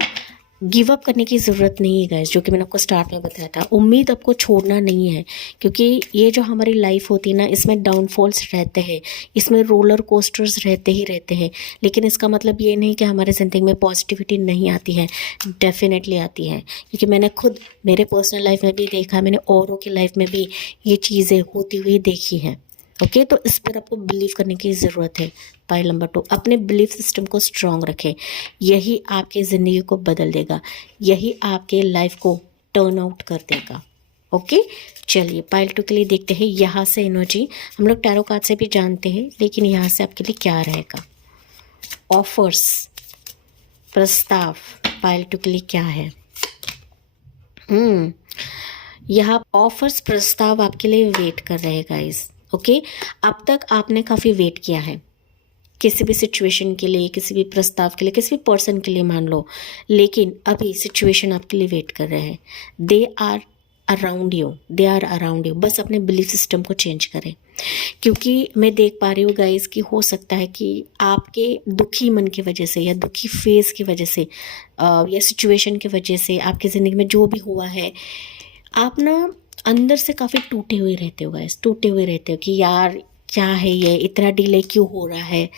गिव अप करने की ज़रूरत नहीं है गाइस, जो कि मैंने आपको स्टार्ट में बताया था। उम्मीद आपको छोड़ना नहीं है, क्योंकि ये जो हमारी लाइफ होती है ना, इसमें डाउनफॉल्स रहते हैं, इसमें रोलर कोस्टर्स रहते ही रहते हैं, लेकिन इसका मतलब ये नहीं कि हमारे ज़िंदगी में पॉजिटिविटी नहीं आती है। डेफिनेटली आती है, क्योंकि मैंने खुद मेरे पर्सनल लाइफ में भी देखा, मैंने औरों की लाइफ में भी ये चीज़ें होती हुई देखी हैं। ओके, तो इस पर आपको बिलीव करने की ज़रूरत है। पाइल नंबर 2, अपने बिलीफ सिस्टम को स्ट्रॉन्ग रखें, यही आपके ज़िंदगी को बदल देगा, यही आपके लाइफ को टर्न आउट कर देगा। ओके, चलिए पाइल 2 के लिए देखते हैं। यहाँ से एनर्जी हम लोग टैरो कार्ड से भी जानते हैं, लेकिन यहाँ से आपके लिए क्या रहेगा। ऑफर्स, प्रस्ताव पाइल 2 के लिए क्या है। यहाँ ऑफर्स, प्रस्ताव आपके लिए वेट कर रहे हैं गाइस। ओके, अब तक आपने काफ़ी वेट किया है किसी भी सिचुएशन के लिए, किसी भी प्रस्ताव के लिए, किसी भी पर्सन के लिए मान लो, लेकिन अभी सिचुएशन आपके लिए वेट कर रहे हैं। दे आर अराउंड यू, बस अपने बिलीफ सिस्टम को चेंज करें, क्योंकि मैं देख पा रही हूँ गाइस कि हो सकता है कि आपके दुखी मन की वजह से या दुखी फेस की वजह से या सिचुएशन की वजह से आपकी ज़िंदगी में जो भी हुआ है, आप ना अंदर से काफ़ी टूटे हुए रहते हो गाइस, टूटे हुए रहते हो कि यार क्या है ये, इतना डिले क्यों हो रहा है,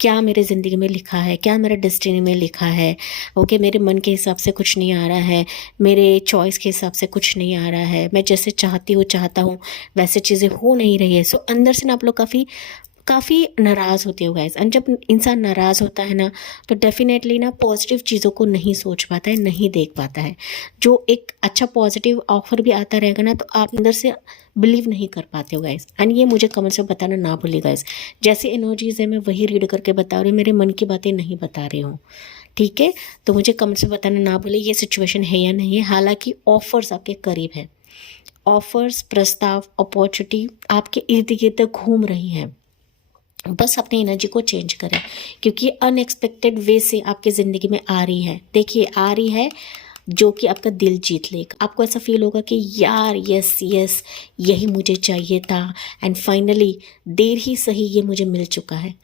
क्या मेरे ज़िंदगी में लिखा है, क्या मेरे डेस्टिनी में लिखा है। ओके, मेरे मन के हिसाब से कुछ नहीं आ रहा है, मेरे चॉइस के हिसाब से कुछ नहीं आ रहा है, मैं जैसे चाहता हूँ वैसे चीज़ें हो नहीं रही है। सो अंदर से ना आप लोग काफ़ी नाराज़ होते हो गाइस, एंड जब इंसान नाराज़ होता है ना, तो डेफिनेटली ना पॉजिटिव चीज़ों को नहीं सोच पाता है, नहीं देख पाता है। जो एक अच्छा पॉजिटिव ऑफर भी आता रहेगा ना, तो आप अंदर से बिलीव नहीं कर पाते हो गाइस। एंड ये मुझे कमेंट्स में बताना ना भूलिए गाइस, जैसी एनर्जीज है मैं वही रीड करके बता रही हूँ, मेरे मन की बातें नहीं बता रही हूँ। ठीक है, तो मुझे कमेंट्स में बताना ना भूलिए ये सिचुएशन है या नहीं है। हालांकि ऑफर्स आपके करीब है, ऑफर्स, प्रस्ताव, अपॉर्चुनिटी आपके इर्द गिर्द घूम रही हैं। बस अपनी एनर्जी को चेंज करें, क्योंकि अनएक्सपेक्टेड वे से आपके ज़िंदगी में आ रही है। देखिए आ रही है जो कि आपका दिल जीत लेगा। आपको ऐसा फील होगा कि यार यस यही मुझे चाहिए था, एंड फाइनली देर ही सही ये मुझे मिल चुका है।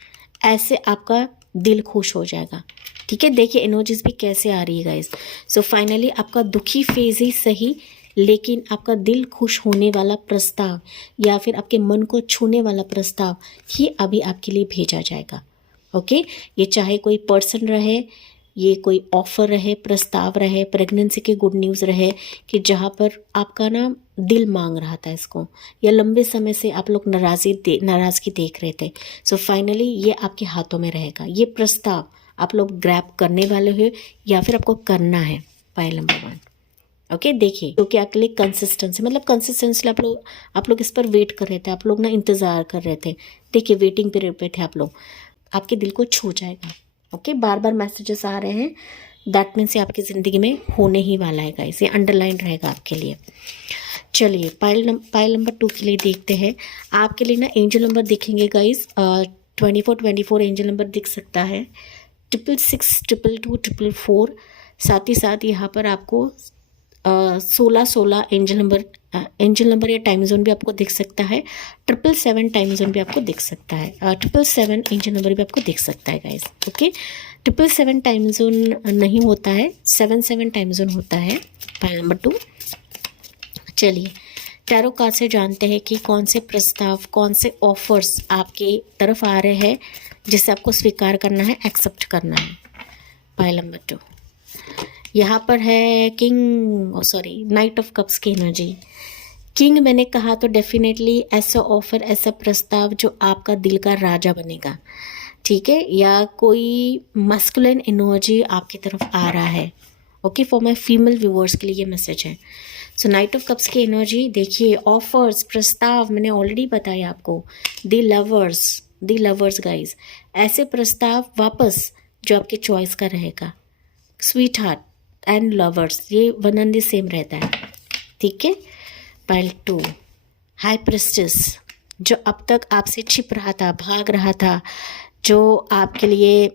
ऐसे आपका दिल खुश हो जाएगा। ठीक है, देखिए एनर्जीज भी कैसे आ रही है गाइस। सो फाइनली आपका दुखी फेज ही सही, लेकिन आपका दिल खुश होने वाला प्रस्ताव या फिर आपके मन को छूने वाला प्रस्ताव ही अभी आपके लिए भेजा जाएगा। ओके, ये चाहे कोई पर्सन रहे, ये कोई ऑफर रहे, प्रस्ताव रहे, प्रेगनेंसी के गुड न्यूज़ रहे, कि जहाँ पर आपका ना दिल मांग रहा था इसको, या लंबे समय से आप लोग नाराज़गी देख रहे थे। सो फाइनली ये आपके हाथों में रहेगा। ये प्रस्ताव आप लोग ग्रैब करने वाले हो या फिर आपको करना है। Pile number 1। ओके, देखिए क्योंकि आपके लिए कंसिस्टेंसी, मतलब कंसिस्टेंसी आप लोग इस पर वेट कर रहे थे, आप लोग ना इंतज़ार कर रहे थे। देखिए वेटिंग पीरियड पे थे आप लोग, आपके दिल को छू जाएगा। ओके, बार बार मैसेजेस आ रहे हैं, दैट मीन्स ये आपकी ज़िंदगी में होने ही वाला है गाइस, ये अंडरलाइन रहेगा आपके लिए। चलिए पाइल नंबर 2 के लिए देखते हैं। आपके लिए ना एंजल नंबर दिखेंगे गाइस, 24 एंजल नंबर दिख सकता है, 666, 22, 444। साथ ही साथ यहाँ पर आपको 16 एंजल नंबर या टाइम जोन भी आपको दिख सकता है। 777 टाइम जोन भी आपको दिख सकता है। 777 एंजल नंबर भी आपको दिख सकता है गाइस। ओके, 777 टाइम जोन नहीं होता है, 77 टाइम जोन होता है पाइल नंबर 2। चलिए टैरो कार्ड से जानते हैं कि कौन से प्रस्ताव, कौन से ऑफर्स आपके तरफ आ रहे हैं, जिसे आपको स्वीकार करना है, एक्सेप्ट करना है। पाइल नंबर 2, यहाँ पर है king, sorry, night of cups की एनर्जी। किंग मैंने कहा तो डेफिनेटली ऐसा ऑफर, ऐसा प्रस्ताव जो आपका दिल का राजा बनेगा, ठीक है, या कोई मस्कुलिन एनर्जी आपकी तरफ आ रहा है। Okay, for my female viewers के लिए ये मैसेज है। सो नाइट ऑफ कप्स की एनर्जी देखिए, ऑफर्स, प्रस्ताव, मैंने ऑलरेडी बताया आपको। द लवर्स गाइज, ऐसे प्रस्ताव वापस जो आपके चॉइस का रहेगा। स्वीट हार्ट एंड लवर्स, ये वन एंड द सेम रहता है, ठीक है। पाइल 2, हाई प्रिस्टेस, जो अब तक आपसे छिप रहा था, भाग रहा था, जो आपके लिए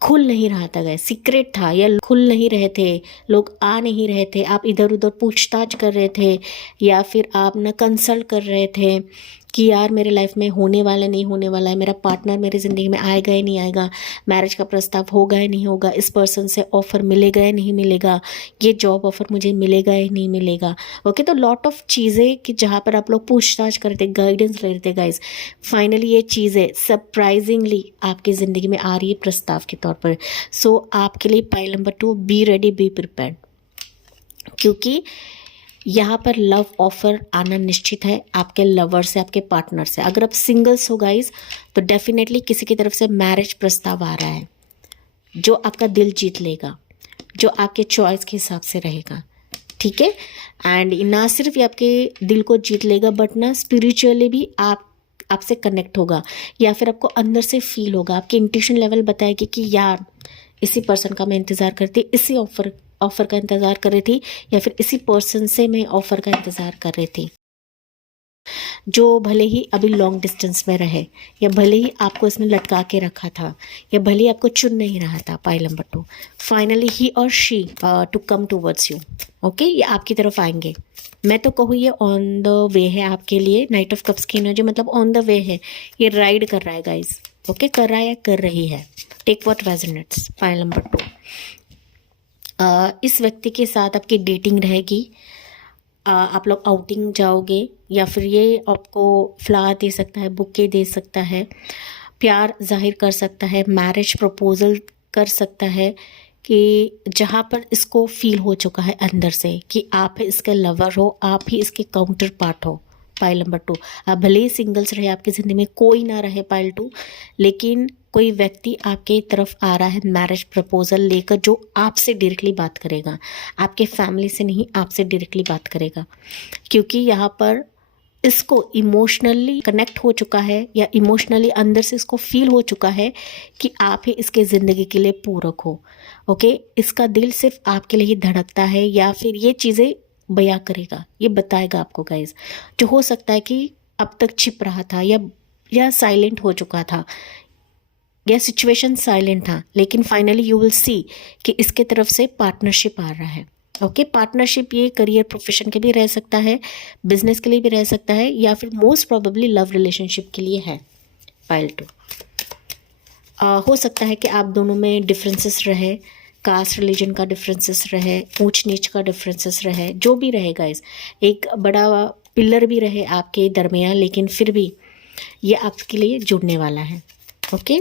खुल नहीं रहा था, गए सीक्रेट था, या खुल नहीं रहे थे, लोग आ नहीं रहे थे, आप इधर उधर पूछताछ कर रहे थे, या फिर आप न कंसल्ट कर रहे थे कि यार मेरे लाइफ में होने वाला नहीं होने वाला है, मेरा पार्टनर मेरी ज़िंदगी में आएगा ही नहीं आएगा, मैरिज का प्रस्ताव होगा ही नहीं होगा, इस पर्सन से ऑफ़र मिलेगा ही नहीं मिलेगा, ये जॉब ऑफ़र मुझे मिलेगा ही नहीं मिलेगा। ओके, तो लॉट ऑफ चीज़ें कि जहाँ पर आप लोग पूछताछ करते, गाइडेंस ले रहे थे गाइज, फाइनली ये चीज़ें सरप्राइजिंगली आपकी ज़िंदगी में आ रही है प्रस्ताव के तौर पर। सो आपके लिए pile number 2, be ready, be prepared, क्योंकि यहाँ पर लव ऑफर आना निश्चित है आपके लवर से, आपके पार्टनर से। अगर आप सिंगल्स हो गाइज तो डेफिनेटली किसी की तरफ से मैरिज प्रस्ताव आ रहा है जो आपका दिल जीत लेगा, जो आपके चॉइस के हिसाब से रहेगा, ठीक है। एंड ना सिर्फ ये आपके दिल को जीत लेगा, बट ना स्पिरिचुअली भी आपसे कनेक्ट होगा, या फिर आपको अंदर से फील होगा, आपकी इंट्यूशन लेवल बताएगी कि यार इसी पर्सन का मैं इंतज़ार करती, इसी ऑफ़र का इंतज़ार कर रही थी, या फिर इसी पर्सन से मैं ऑफ़र का इंतज़ार कर रही थी, जो भले ही अभी लॉन्ग डिस्टेंस में रहे, या भले ही आपको इसमें लटका के रखा था, या भले ही आपको चुन नहीं रहा था। पाइल नंबर 2, फाइनली ही और she to come towards you. Okay, ये आपकी तरफ आएंगे। मैं तो कहूँ ये ऑन द वे है आपके लिए। नाइट ऑफ कप्स की एनर्जी मतलब ऑन द वे है, ये राइड कर रहा है गाइज। ओके, कर रहा है या कर रही है, take what resonates. Pile number 2, इस व्यक्ति के साथ आपकी डेटिंग रहेगी, आप लोग आउटिंग जाओगे, या फिर ये आपको फ्लावर दे सकता है, बुके दे सकता है, प्यार जाहिर कर सकता है, मैरिज प्रपोजल कर सकता है, कि जहाँ पर इसको फील हो चुका है अंदर से कि आप ही इसके लवर हो, आप ही इसके काउंटर पार्ट हो। पाइल नंबर 2, आप भले ही सिंगल्स रहे, आपकी ज़िंदगी में कोई ना रहे पाइल 2, लेकिन कोई व्यक्ति आपके तरफ आ रहा है मैरिज प्रपोजल लेकर, जो आपसे डायरेक्टली बात करेगा, आपके फैमिली से नहीं, आपसे डायरेक्टली बात करेगा, क्योंकि यहाँ पर इसको इमोशनली कनेक्ट हो चुका है, या इमोशनली अंदर से इसको फील हो चुका है कि आप ही इसके ज़िंदगी के लिए पूरक हो। ओके, इसका दिल सिर्फ आपके लिए ही धड़कता है, या फिर ये चीज़ें बयां करेगा, ये बताएगा आपको गाइज, जो हो सकता है कि अब तक छिप रहा था, या साइलेंट हो चुका था, या सिचुएशन साइलेंट था, लेकिन फाइनली यू विल सी कि इसके तरफ से पार्टनरशिप आ रहा है। ओके, पार्टनरशिप ये करियर प्रोफेशन के भी रह सकता है, बिजनेस के लिए भी रह सकता है, या फिर मोस्ट प्रोबेबली लव रिलेशनशिप के लिए है। पाइल 2, हो सकता है कि आप दोनों में डिफरेंसेस रहे, कास्ट रिलीजन का डिफरेंसेस रहे, ऊंच नीच का डिफरेंसेस रहे, जो भी रहेगा, इस एक बड़ा पिलर भी रहे आपके दरमियान, लेकिन फिर भी ये आपके लिए जुड़ने वाला है। ओके,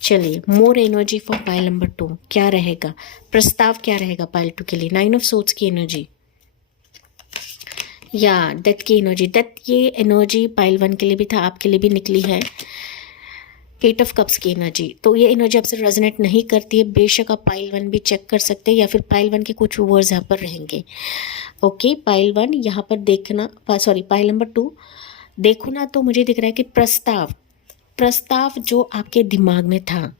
चलिए, more energy for pile number 2 क्या रहेगा, प्रस्ताव क्या रहेगा पाइल 2 के लिए। 9 ऑफ सोर्ड्स की एनर्जी, या डेथ की एनर्जी। डेथ ये एनर्जी पाइल 1 के लिए भी था, आपके लिए भी निकली है। 8 ऑफ कप्स की एनर्जी, तो ये एनर्जी आपसे रेजोनेट नहीं करती है, बेशक आप पाइल 1 भी चेक कर सकते हैं, या फिर पाइल 1 के कुछ व्यूअर्स यहाँ पर रहेंगे। ओके, पाइल 1 यहाँ पर देखना, सॉरी पाइल नंबर 2 देखो ना, तो मुझे दिख रहा है कि प्रस्ताव जो आपके दिमाग में था,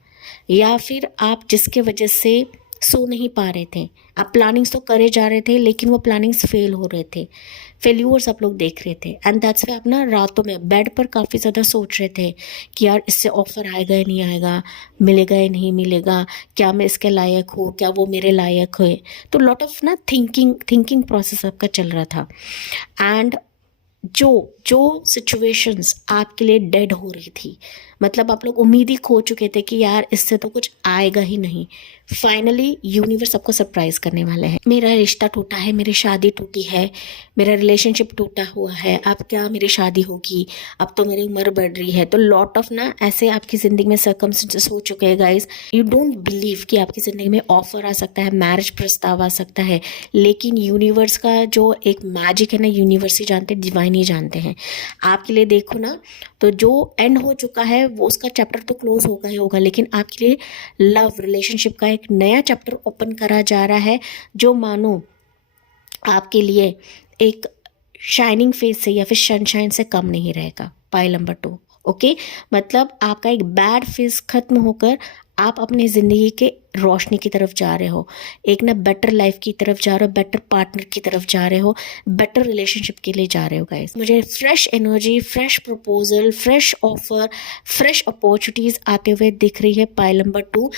या फिर आप जिसके वजह से सो नहीं पा रहे थे, आप प्लानिंग्स तो करे जा रहे थे, लेकिन वो प्लानिंग्स फेल हो रहे थे, फेल्यूर्स आप लोग देख रहे थे, एंड दैट्स वे आप ना रातों में बेड पर काफ़ी ज़्यादा सोच रहे थे कि यार इससे ऑफ़र आएगा या नहीं आएगा, मिलेगा या नहीं मिलेगा, क्या मैं इसके लायक हूँ, क्या वो मेरे लायक है। तो लॉट ऑफ ना थिंकिंग प्रोसेस आपका चल रहा था, एंड जो सिचुएशंस आपके लिए डेड हो रही थी, मतलब आप लोग उम्मीद ही खो चुके थे कि यार इससे तो कुछ आएगा ही नहीं। फाइनली यूनिवर्स आपको सरप्राइज करने वाला है। मेरा रिश्ता टूटा है, मेरी शादी टूटी है, मेरा रिलेशनशिप टूटा हुआ है, अब क्या मेरी शादी होगी, अब तो मेरी उम्र बढ़ रही है। तो लॉट ऑफ ना ऐसे आपकी ज़िंदगी में सर्कमस्टेंसेस हो चुके हैं गाइज। यू डोंट बिलीव कि आपकी ज़िंदगी में ऑफर आ सकता है, मैरिज प्रस्ताव आ सकता है, लेकिन यूनिवर्स का जो एक मैजिक है ना, यूनिवर्स ही जानते हैं, डिवाइन ही जानते हैं। आपके लिए देखो ना, तो जो एंड हो चुका है वो उसका चैप्टर तो क्लोज होगा ही होगा, लेकिन आपके लिए लव रिलेशनशिप का एक नया चैप्टर ओपन करा जा रहा है, जो मानो आपके लिए एक शाइनिंग फेस से या फिर सनशाइन से कम नहीं रहेगा। Pile number 2। ओके, मतलब आपका एक बैड फेस खत्म होकर आप अपनी ज़िंदगी के रोशनी की तरफ जा रहे हो, एक ना बेटर लाइफ की तरफ जा रहे हो, बेटर पार्टनर की तरफ जा रहे हो, बेटर रिलेशनशिप के लिए जा रहे हो गाइस। मुझे fresh energy, fresh proposal, fresh offer, fresh opportunities आते हुए दिख रही है। Pile number 2,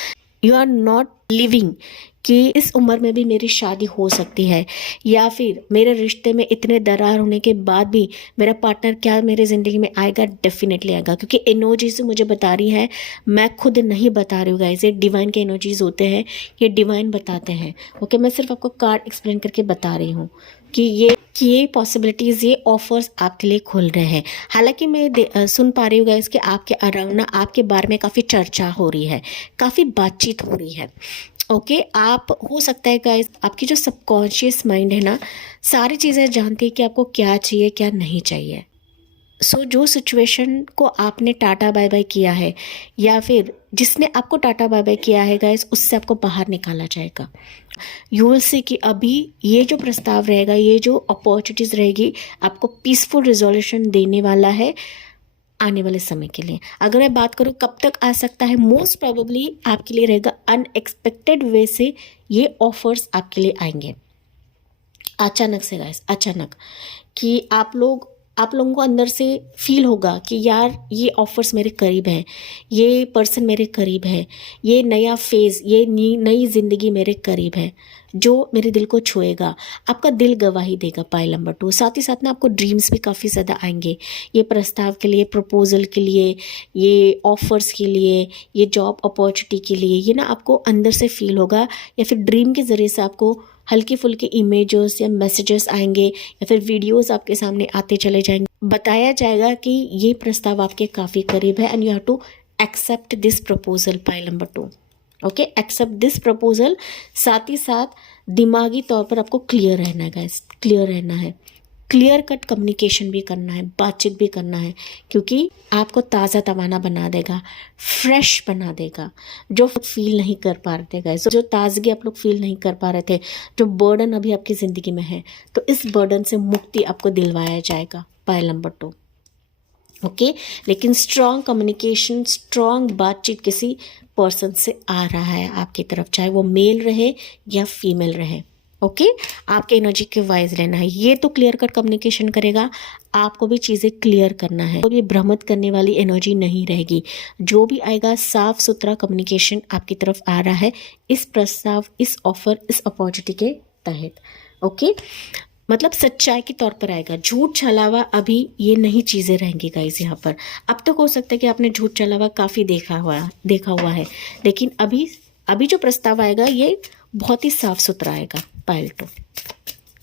you are not living कि इस उम्र में भी मेरी शादी हो सकती है, या फिर मेरे रिश्ते में इतने दरार होने के बाद भी मेरा पार्टनर क्या मेरे ज़िंदगी में आएगा, डेफिनेटली आएगा, क्योंकि एनर्जीज मुझे बता रही है, मैं खुद नहीं बता रही हूँ गाइस, ये डिवाइन के एनर्जीज होते हैं, ये डिवाइन बताते हैं। ओके, मैं सिर्फ आपको कार्ड एक्सप्लेन करके बता रही हूँ कि ये पॉसिबिलिटीज़, ये ऑफर्स आपके लिए खुल रहे हैं। हालांकि मैं सुन पा रही हूँ गाइस कि आपके अराउंड ना आपके बारे में काफ़ी चर्चा हो रही है, काफ़ी बातचीत हो रही है। ओके, आप हो सकता है गाइस, आपकी जो सबकॉन्शियस माइंड है ना, सारी चीज़ें जानती है कि आपको क्या चाहिए, क्या नहीं चाहिए। सो जो सिचुएशन को आपने टाटा बाय बाय किया है, या फिर जिसने आपको टाटा बाय बाय किया है गाइस, उससे आपको बाहर निकाला जाएगा। यू विल सी कि अभी ये जो प्रस्ताव रहेगा, ये जो अपॉर्चुनिटीज़ रहेगी, आपको पीसफुल रिजोल्यूशन देने वाला है आने वाले समय के लिए। अगर मैं बात करूँ कब तक आ सकता है, मोस्ट प्रोबेबली आपके लिए रहेगा अनएक्सपेक्टेड वे से ये ऑफर्स आपके लिए आएंगे अचानक से गाइस, अचानक, कि आप लोगों को अंदर से फील होगा कि यार ये ऑफर्स मेरे करीब हैं, ये पर्सन मेरे करीब है, ये नया फेज़, ये नई ज़िंदगी मेरे करीब है, जो मेरे दिल को छुएगा। आपका दिल गवाही देगा। पाइल नंबर 2, साथ ही साथ ना आपको ड्रीम्स भी काफ़ी ज़्यादा आएंगे, ये प्रस्ताव के लिए, प्रपोजल के लिए, ये ऑफर्स के लिए, ये जॉब अपॉर्चुनिटी के लिए, ये ना आपको अंदर से फील होगा, या फिर ड्रीम के ज़रिए से आपको हल्के फुल्के इमेजेस या मैसेजेस आएंगे, या फिर वीडियोस आपके सामने आते चले जाएंगे। बताया जाएगा कि ये प्रस्ताव आपके काफ़ी करीब है, and you have to accept this proposal. Pile number 2, okay, accept this proposal. साथ ही साथ दिमागी तौर पर आपको क्लियर रहना है गाइस, क्लियर रहना है, क्लियर कट कम्युनिकेशन भी करना है, बातचीत भी करना है, क्योंकि आपको ताज़ा तवाना बना देगा, फ्रेश बना देगा, जो फील नहीं कर पा रहे थे गाइस, जो ताजगी आप लोग फील नहीं कर पा रहे थे, जो बर्डन अभी आपकी ज़िंदगी में है, तो इस बर्डन से मुक्ति आपको दिलवाया जाएगा। पाइल नंबर 2, ओके, लेकिन स्ट्रॉन्ग कम्युनिकेशन, स्ट्रॉन्ग बातचीत किसी पर्सन से आ रहा है आपकी तरफ, चाहे वो मेल रहे या फीमेल रहे। ओके, आपके एनर्जी के वाइज रहना है, ये तो क्लियर कट कम्युनिकेशन करेगा, आपको भी चीज़ें क्लियर करना है, तो ये भ्रमित करने वाली एनर्जी नहीं रहेगी। जो भी आएगा साफ सुथरा कम्युनिकेशन आपकी तरफ आ रहा है, इस प्रस्ताव, इस ऑफर, इस अपॉर्चुनिटी के तहत। ओके, मतलब सच्चाई के तौर पर आएगा, झूठ छलावा अभी ये नई चीज़ें रहेंगी गाइस यहाँ पर। अब तक हो सकता है कि आपने झूठ छलावा काफ़ी देखा हुआ है, लेकिन अभी जो प्रस्ताव आएगा ये बहुत ही साफ सुथरा आएगा। पाइल 2,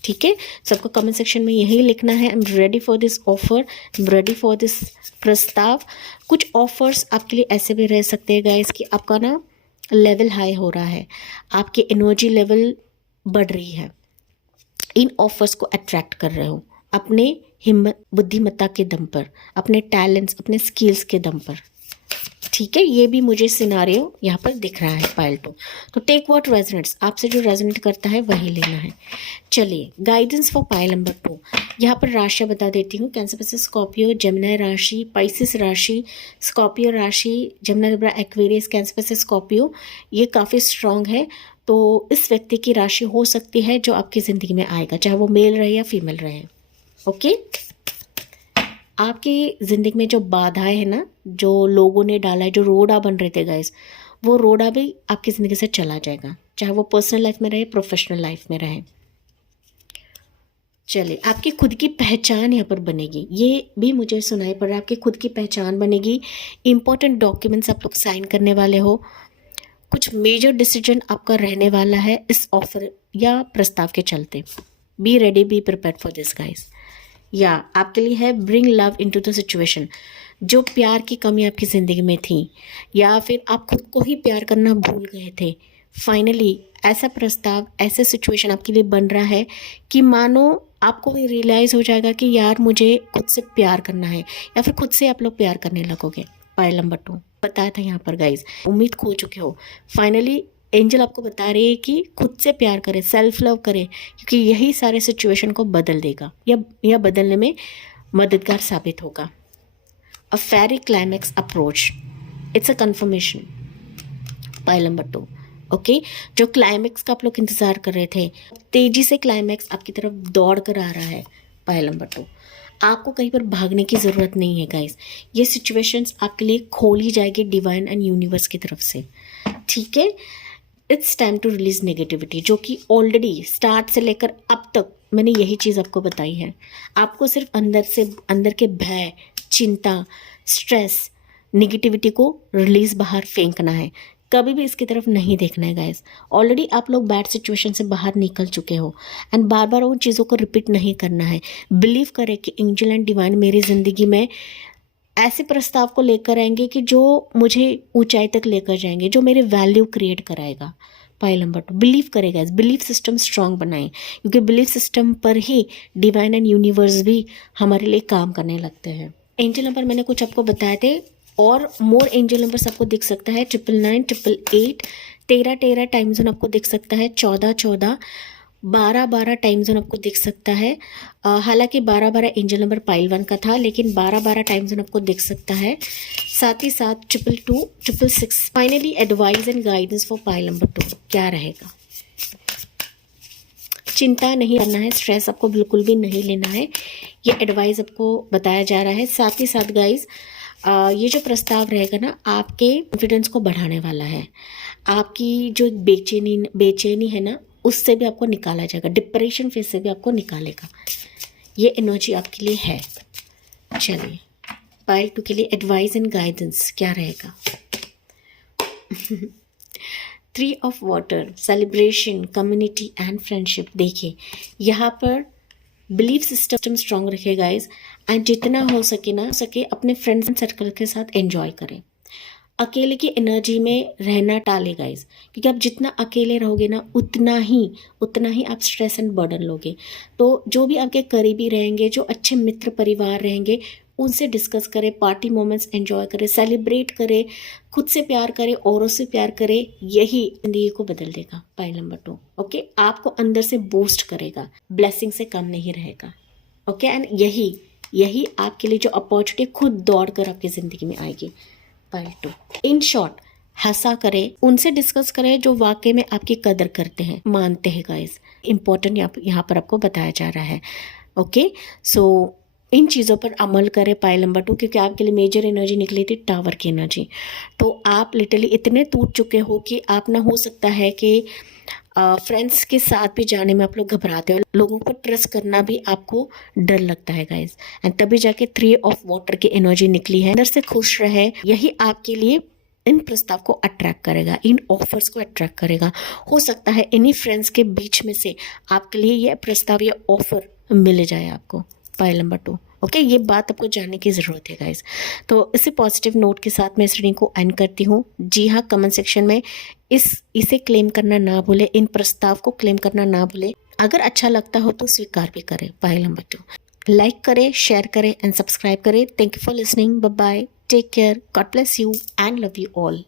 ठीक है, सबको कमेंट सेक्शन में यही लिखना है, I am ready for this offer, I am ready for this प्रस्ताव। कुछ ऑफर्स आपके लिए ऐसे भी रह सकते हैं गाइस कि आपका ना लेवल हाई हो रहा है, आपकी एनर्जी लेवल बढ़ रही है, इन ऑफर्स को अट्रैक्ट कर रहे हो अपने हिम्मत, बुद्धिमत्ता के दम पर, अपने टैलेंट्स, अपने स्किल्स के दम पर। ठीक है, ये भी मुझे सिनारियो यहाँ पर दिख रहा है। पाइल 2, तो टेक व्हाट रेजोनेट्स, आपसे जो रेजोनेट करता है वही लेना है। चलिए, गाइडेंस फॉर पाइल नंबर 2, यहाँ पर राशि बता देती हूँ। कैंसर पे स्कॉर्पियो, जेमिनी राशि, पाइसिस राशि, स्कॉर्पियो राशि, जेमिनी लिब्रा एक्वेरियस, कैंसर पे स्कॉर्पियो, ये काफ़ी स्ट्रॉन्ग है। तो इस व्यक्ति की राशि हो सकती है जो आपकी ज़िंदगी में आएगा, चाहे वो मेल रहे या फीमेल रहे। ओके, आपकी ज़िंदगी में जो बाधाएं हैं ना, जो लोगों ने डाला है, जो रोड़ा बन रहे थे गाइस, वो रोड़ा भी आपकी ज़िंदगी से चला जाएगा, चाहे वो पर्सनल लाइफ में रहे, प्रोफेशनल लाइफ में रहे। चलिए, आपकी खुद की पहचान यहाँ पर बनेगी, ये भी मुझे सुनाई पड़ रहा है, आपकी खुद की पहचान बनेगी। इंपॉर्टेंट डॉक्यूमेंट्स आप लोग साइन करने वाले हो, कुछ मेजर डिसीजन आपका रहने वाला है इस ऑफर या प्रस्ताव के चलते। Be ready, be prepared for this guys. या आपके लिए है bring love into the situation. जो प्यार की कमी आपकी ज़िंदगी में थी, या फिर आप खुद को ही प्यार करना भूल गए थे, फाइनली ऐसा प्रस्ताव, ऐसे सिचुएशन आपके लिए बन रहा है कि मानो आपको भी रियलाइज़ हो जाएगा कि यार मुझे खुद से प्यार करना है, या फिर खुद से आप लोग प्यार करने लगोगे। पायल नंबर 2 बताया था यहाँ पर गाइज, उम्मीद खो चुके हो, फाइनली एंजल आपको बता रही है कि खुद से प्यार करें, सेल्फ लव करें, क्योंकि यही सारे सिचुएशन को बदल देगा या बदलने में मददगार साबित होगा। A fairy climax approach, it's a confirmation. Pile number 2 okay, जो क्लाइमैक्स का आप लोग इंतज़ार कर रहे थे, तेज़ी से क्लाइमैक्स आपकी तरफ दौड़ कर आ रहा है। पायल नंबर 2, आपको कहीं पर भागने की ज़रूरत नहीं है गाइस, ये सिचुएशंस आपके लिए खोली जाएगी डिवाइन एंड यूनिवर्स की तरफ से, ठीक है। It's time to release negativity, जो कि ऑलरेडी स्टार्ट से लेकर अब तक मैंने यही चीज़ आपको बताई है। आपको सिर्फ अंदर के भय, चिंता, स्ट्रेस, नेगेटिविटी को रिलीज बाहर फेंकना है, कभी भी इसकी तरफ नहीं देखना है गाइस। ऑलरेडी आप लोग बैड सिचुएशन से बाहर निकल चुके हो, एंड बार बार उन चीज़ों को रिपीट नहीं करना है। बिलीव करें कि एंजल एंड डिवाइन मेरी ज़िंदगी में ऐसे प्रस्ताव को लेकर आएंगे कि जो मुझे ऊंचाई तक लेकर जाएंगे, जो मेरे वैल्यू क्रिएट कराएगा। पाइल नंबर 2, बिलीव करेगा, बिलीफ सिस्टम स्ट्रांग बनाएं, क्योंकि बिलीफ सिस्टम पर ही डिवाइन एंड यूनिवर्स भी हमारे लिए काम करने लगते हैं। एंजल नंबर मैंने कुछ आपको बताए थे, और मोर एंजल नंबर्स आपको दिख सकता है 999, 888, 13 टाइम जोन आपको दिख सकता है, 14, 12 टाइम जोन आपको दिख सकता है। हालांकि 12 एंजल नंबर पाइल 1 का था, लेकिन 12 टाइम जोन आपको दिख सकता है। साथ ही साथ 222, 666। Finally advice and guidance for pile number 2 क्या रहेगा? चिंता नहीं करना है, स्ट्रेस आपको बिल्कुल भी नहीं लेना है, ये एडवाइस आपको बताया जा रहा है। साथ ही साथ गाइज, ये जो प्रस्ताव रहेगा ना, आपके कॉन्फिडेंस को बढ़ाने वाला है। आपकी जो बेचैनी है ना, उससे भी आपको निकाला जाएगा, डिप्रेशन फेज से भी आपको निकालेगा। ये एनर्जी आपके लिए है। चलिए, पाइल 2 के लिए एडवाइस एंड गाइडेंस क्या रहेगा? 3 of water, celebration, community and friendship. देखिए, यहाँ पर बिलीफ सिस्टम स्ट्रांग रखे गाइज, एंड जितना हो सके अपने फ्रेंड्स एंड सर्कल के साथ एंजॉय करें। अकेले की एनर्जी में रहना टाले गाइज, क्योंकि आप जितना अकेले रहोगे ना, उतना ही आप स्ट्रेस एंड बर्डन लोगे। तो जो भी आपके करीबी रहेंगे, जो अच्छे मित्र परिवार रहेंगे, उनसे डिस्कस करें, पार्टी मोमेंट्स एंजॉय करें, सेलिब्रेट करें, खुद से प्यार करें, औरों से प्यार करें। यही जिंदगी को बदल देगा। पाइल नंबर 2 ओके, आपको अंदर से बूस्ट करेगा, ब्लेसिंग से कम नहीं रहेगा। ओके, एंड यही आपके लिए जो अपॉर्चुनिटी खुद दौड़ कर आपकी ज़िंदगी में आएगी। पाइल 2, इन शॉर्ट, हंसा करें, उनसे डिस्कस करें जो वाकई में आपकी कदर करते हैं, मानते हैं गाइस। इंपॉर्टेंट यहाँ पर आपको बताया जा रहा है। ओके, सो इन चीज़ों पर अमल करें पाइल नंबर 2, क्योंकि आपके लिए मेजर एनर्जी निकली थी टावर की एनर्जी। तो आप लिटरली इतने टूट चुके हो कि आप ना, हो सकता है कि फ्रेंड्स के साथ भी जाने में आप लोग घबराते हो, लोगों को ट्रस्ट करना भी आपको डर लगता है गाइज, एंड तभी जाके 3 ऑफ वाटर की एनर्जी निकली है। अंदर से खुश रहे, यही आपके लिए इन प्रस्ताव को अट्रैक्ट करेगा, इन ऑफर्स को अट्रैक्ट करेगा। हो सकता है इन्हीं फ्रेंड्स के बीच में से आपके लिए यह प्रस्ताव, यह ऑफर मिल जाए आपको। पाइल नंबर 2 ओके, ये बात आपको जानने की ज़रूरत है गाइज। तो इसी पॉजिटिव नोट के साथ मैं इस रीडिंग को एंड करती हूँ। जी हाँ, कमेंट सेक्शन में इसे क्लेम करना ना भूले, इन प्रस्ताव को क्लेम करना ना भूले। अगर अच्छा लगता हो तो स्वीकार भी करें। पाइल नंबर 2 लाइक करें, शेयर करें एंड सब्सक्राइब करें। Thank you for listening. Bye bye, take care, God bless you and love you all.